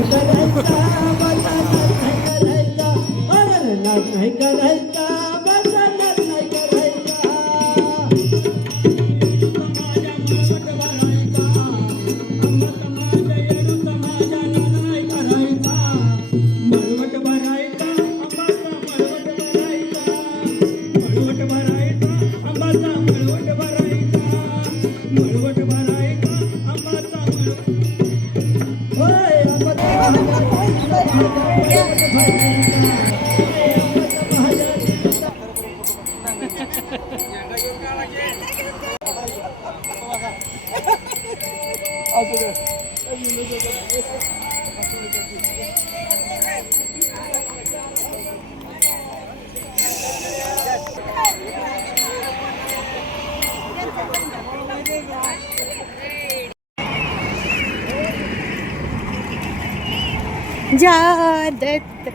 नाही करायचा बसा नाच नाही करायचा अरे नाच नाही करायचा बसा नाच नाही करायचा माझ्या मळवट भरायचा अंमत माझ्या येडूत माझ्या नाही करायचा मळवट भरायचा अंबाचा मळवट भरायचा मळवट भरायचा अंबाचा मळवट भरायचा मळवट भरायचा अंबाचा मळवट होय अंबाचा जादत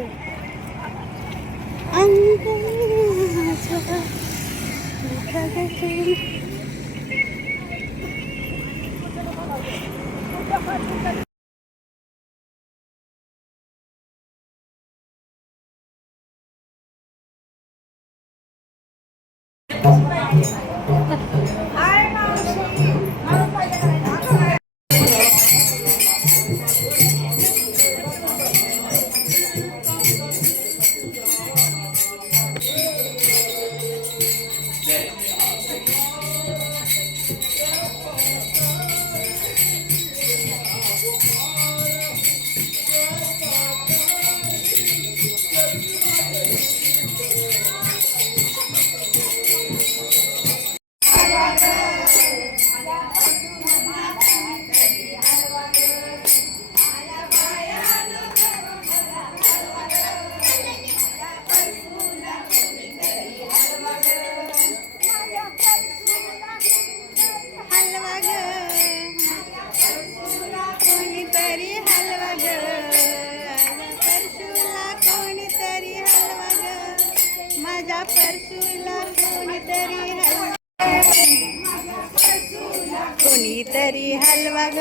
परसूला कोणीतरी हलवा ग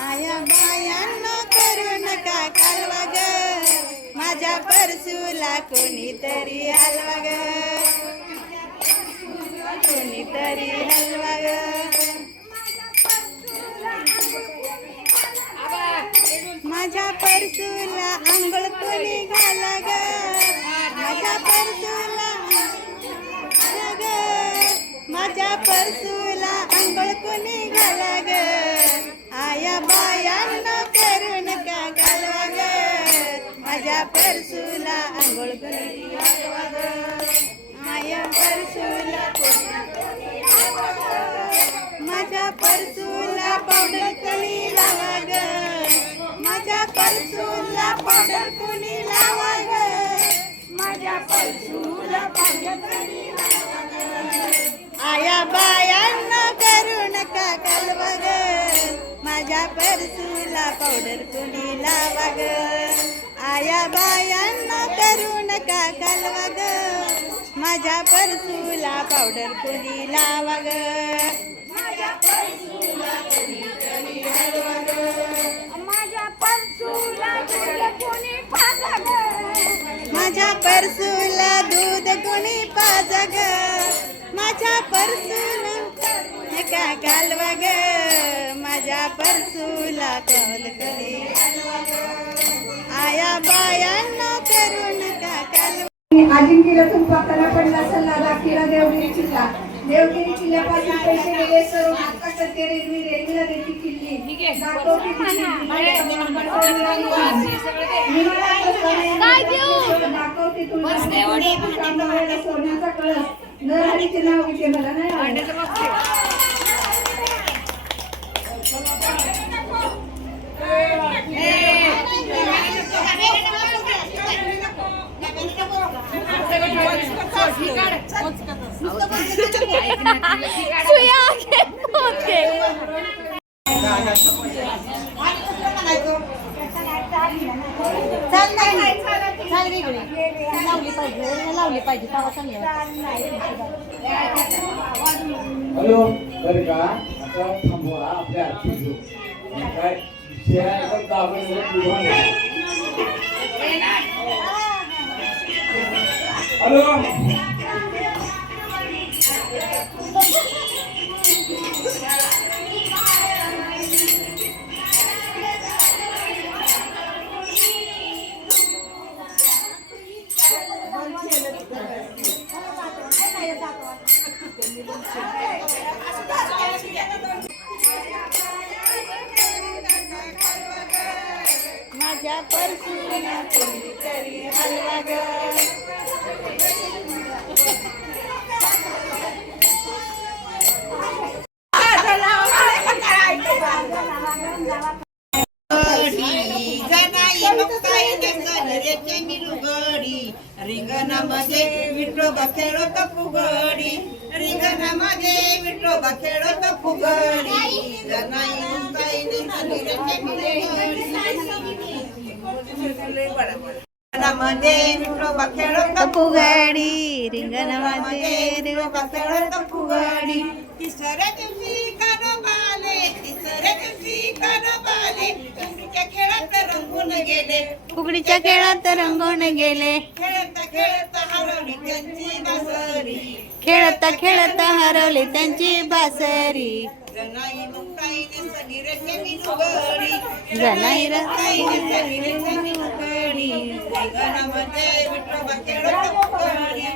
आया बायांना करू नका कालवा ग माझ्या परसूला कोणीतरी हलवा ग कोणीतरी हलवा ग माझ्या परसूला आंघोळ कोणी घाला ग माझ्या परसूला माझ्या परसूला आंघोळ कोणी घाला ग आया बायांना करू नका घालवा ग माझ्या परसूला आंघोळ कोणी घालवा ग आया परसूला माझ्या परसूला पावडर कोणी लावा ग माझ्या परसूला पावडर कोणी लावा ग माझ्या परसूला पावडर कोणी लावा ग आया बायांना करू नका कालवा ग माझ्या परसूला पावडर कोणी लावा ग आया बायांना करू नका कालवा ग माझ्या परसूला पावडर कोणी लावा ग माझ्या परसूला कोणीतरी हलवा ग माझ्या परसूला दूध कोणी पाजा ग माझ्या परसूला दूध कोणी पाजा ग माझ्या परसूला नका घालवा ग माझ्या परसूला कौल कोणी आया बायांना करू नका घालवा अजिंक्यतून पक्काला पडला सल्ला राखीला देवगिरी किल्ला देवगिरी किल्ल्यापासून पैसे गेले सर्व हातका करते रेल्वेला देखील किल्ली दाखवते सोन्याचा कळस नरहरीचे नाव विषय मला नाही लावली पाहिजे हॅलो बरं का आता थांबवा आपल्या आरती घेऊ काय हॅलो माझ्या परसूला कोणीतरी हलवा ग रिंगणामध्ये विठोबा खेळत फुगडी रिंगणामध्ये विठोबा खेळत फुगडी रिंगणामध्ये विठोबा खेळत फुगडी रिंगणामध्ये विठोबा खेळत फुगडी तिसऱ्या दिवशी कानोबाले तिसऱ्या दिवशी कानोबाले फुगडीच्या खेळात रंगून गेले फुगडीच्या खेळात रंगून गेले खेळता खेळता हरवली त्यांची बासरी खेळता खेळता हरवली त्यांची बासरी जनाई मुक्ताईने सगळी मिनुगडी जनाई मुक्ताईने सगळी मिनुगडी रिंगणामध्ये विठोबा खेळत फुगडी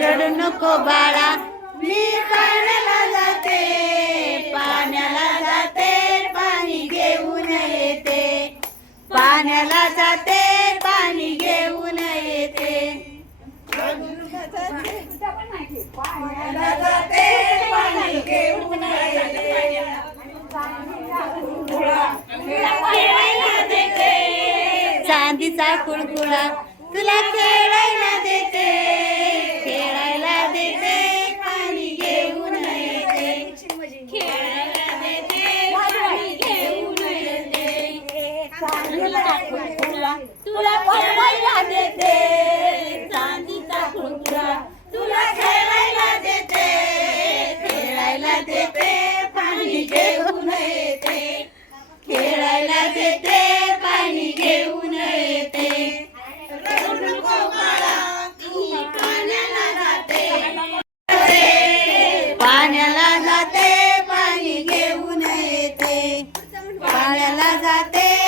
रडू नको बाळा मी पाण्याला जाते पाण्याला जाते पाणी घेऊन येते पाण्याला जाते पाणी घेऊन येते चांदीचा कुळकुळा तुला खेळायला देते खेळायला देते पाणी घेऊन येते खेळायला देते पाणी घेऊन येते चांदीचा कुळकुळा तुला खेळायला देते चांदीचा कुळकुळा तुला खेळायला देते खेळायला देते पाणी घेऊन येते खेळायला देते पाणी घेऊन येते पाण्याला जाते पाणी घेऊन येते पाण्याला जाते